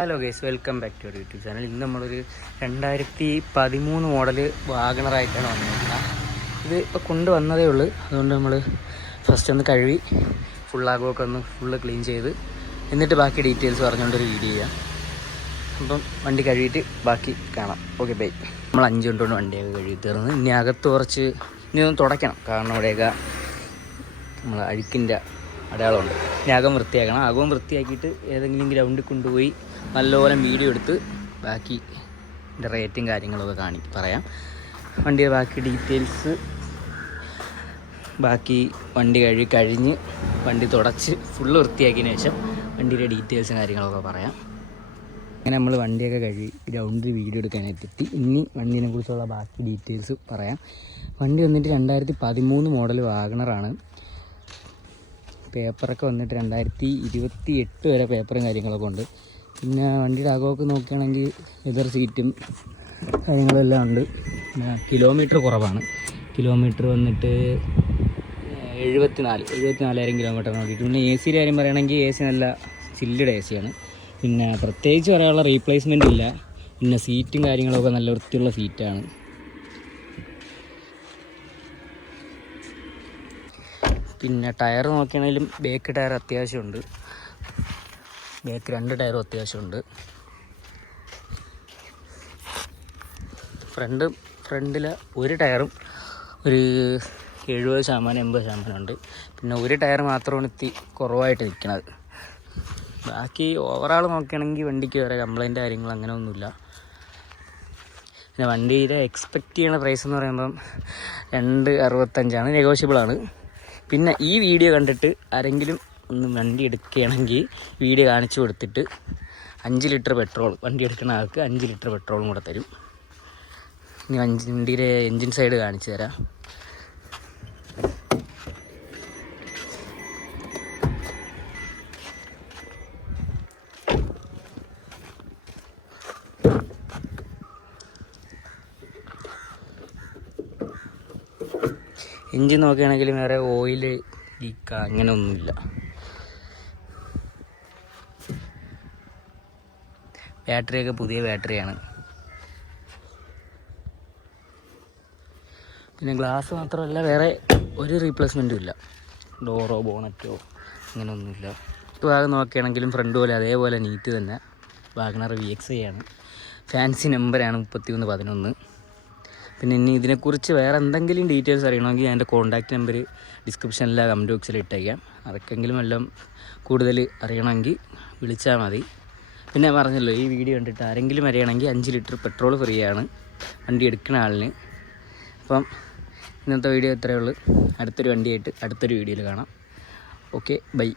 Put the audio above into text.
Hello guys, welcome back to our YouTube channel. ഇന്ന് നമ്മളൊരു 2013 model വാഗണറായിട്ടാണ് വന്നിരിക്കുന്നത്. ഇത് ഇപ്പോൾ കൊണ്ടുവന്നതേ ഉള്ളൂ. അതുകൊണ്ട് നമ്മൾ ഫസ്റ്റ് ഒന്ന് കഴുകി ഫുള്ളാകുമൊക്കെ ഒന്ന് ക്ലീൻ ചെയ്ത് എന്നിട്ട് ബാക്കി ഡീറ്റെയിൽസ് പറഞ്ഞുകൊണ്ടൊരു വീഡിയോ ചെയ്യാം. അപ്പം വണ്ടി കഴുകിയിട്ട് ബാക്കി കാണാം. Okay, bye. നമ്മൾ 5 മിനിറ്റ് കൊണ്ട് വണ്ടിയൊക്കെ കഴുകി തീർന്ന് ഇനി അകത്ത് ഇനി ഒന്ന് തുടയ്ക്കണം. കാരണം ഇവിടെയൊക്കെ നമ്മൾ അഴുക്കിൻ്റെ അടയാളമുണ്ട്. ഇനി അകം വൃത്തിയാക്കണം. അകവും വൃത്തിയാക്കിയിട്ട് ഏതെങ്കിലും ഗ്രൗണ്ടിൽ കൊണ്ടുപോയി നല്ലപോലെ വീഡിയോ എടുത്ത് ബാക്കി ഇതിൻ്റെ റേറ്റും കാര്യങ്ങളൊക്കെ പറയാം. വണ്ടിയുടെ ബാക്കി ഡീറ്റെയിൽസ്, ബാക്കി വണ്ടി കഴിഞ്ഞ് വണ്ടി തുടച്ച് ഫുള്ള് വൃത്തിയാക്കിയതിന് ശേഷം വണ്ടിയുടെ ഡീറ്റെയിൽസും കാര്യങ്ങളൊക്കെ പറയാം. അങ്ങനെ നമ്മൾ വണ്ടിയൊക്കെ കഴുകി ഗ്രൗണ്ടിൽ വീഡിയോ എടുക്കാനെത്തി. ഇനി വണ്ടീനെ കുറിച്ചുള്ള ബാക്കി ഡീറ്റെയിൽസ് പറയാം. വണ്ടി വന്നിട്ട് 2013 മോഡൽ വാഗണറാണ്. പേപ്പറൊക്കെ വന്നിട്ട് 2028 വരെ പേപ്പറും കാര്യങ്ങളൊക്കെ ഉണ്ട്. പിന്നെ വണ്ടിയുടെ അകമൊക്കെ നോക്കുകയാണെങ്കിൽ ലെതർ സീറ്റും കാര്യങ്ങളെല്ലാം ഉണ്ട്. പിന്നെ കിലോമീറ്റർ കുറവാണ്. കിലോമീറ്റർ വന്നിട്ട് 74,000 കിലോമീറ്റർ നോക്കിയിട്ട്. പിന്നെ എ സിയുടെ കാര്യം പറയുകയാണെങ്കിൽ എ സി നല്ല ചില്ലുടെ എ സിയാണ്. പിന്നെ പ്രത്യേകിച്ച് പറയാനുള്ള റീപ്ലേസ്മെൻ്റ് ഇല്ല. പിന്നെ സീറ്റും കാര്യങ്ങളൊക്കെ നല്ല വൃത്തിയുള്ള സീറ്റാണ്. പിന്നെ ടയർ നോക്കുകയാണെങ്കിലും ബേക്ക് ടയർ അത്യാവശ്യമുണ്ട്. ബേക്ക് 2 ടയറും അത്യാവശ്യമുണ്ട്. ഫ്രണ്ടിലെ ഒരു ടയറും ഒരു 70% 80% ഉണ്ട്. പിന്നെ ഒരു ടയർ മാത്രമാണ് കുറവായിട്ട് നിൽക്കുന്നത്. ബാക്കി ഓവറാൾ നോക്കുകയാണെങ്കിൽ വണ്ടിക്ക് വേറെ കംപ്ലൈൻറ്റ് കാര്യങ്ങൾ അങ്ങനെ ഒന്നുമില്ല. പിന്നെ വണ്ടിയുടെ എക്സ്പെക്റ്റ് ചെയ്യുന്ന പ്രൈസ് എന്ന് പറയുമ്പം 265 നെഗോഷ്യബിളാണ്. പിന്നെ ഈ വീഡിയോ കണ്ടിട്ട് ആരെങ്കിലും ഒന്ന് വണ്ടി എടുക്കുകയാണെങ്കിൽ വീഡിയോ കാണിച്ചു കൊടുത്തിട്ട് 5 ലിറ്റർ പെട്രോൾ, വണ്ടി എടുക്കുന്ന ആൾക്ക് 5 ലിറ്റർ പെട്രോളും കൂടെ തരും. ഇനി വണ്ടിയുടെ എൻജിൻ സൈഡ് കാണിച്ചു തരാം. എൻജിൻ നോക്കുകയാണെങ്കിൽ വേറെ ഓയിൽ ലീക്ക അങ്ങനെ ഒന്നുമില്ല. ബാറ്ററിയൊക്കെ പുതിയ ബാറ്ററിയാണ്. പിന്നെ ഗ്ലാസ് മാത്രമല്ല വേറെ ഒരു റീപ്ലേസ്മെൻറ്റും ഇല്ല. ഡോറോ ബോണറ്റോ അങ്ങനെ ഒന്നുമില്ല. ഭാഗം നോക്കുകയാണെങ്കിലും ഫ്രണ്ട് പോലെ അതേപോലെ നീറ്റ് തന്നെ. വാഗണർ VXi ആണ്. ഫാൻസി നമ്പറാണ് 3111. പിന്നെ ഇനി ഇതിനെക്കുറിച്ച് വേറെ എന്തെങ്കിലും ഡീറ്റെയിൽസ് അറിയണമെങ്കിൽ എൻ്റെ കോൺടാക്റ്റ് നമ്പർ ഡിസ്ക്രിപ്ഷനിലെ കമൻറ്റ് ബോക്സിൽ ഇട്ടേക്കാം. അതൊക്കെങ്കിലും എല്ലാം കൂടുതൽ അറിയണമെങ്കിൽ വിളിച്ചാൽ മതി. പിന്നെ പറഞ്ഞല്ലോ, ഈ വീഡിയോ കണ്ടിട്ട് ആരെങ്കിലും അറിയണമെങ്കിൽ 5 ലിറ്റർ പെട്രോൾ ഫ്രീ ആണ് വണ്ടി എടുക്കുന്ന ആളിന്. അപ്പം ഇന്നത്തെ വീഡിയോ ഇത്രയേ ഉള്ളൂ. അടുത്തൊരു വണ്ടിയായിട്ട് അടുത്തൊരു വീഡിയോയിൽ കാണാം. Okay, by.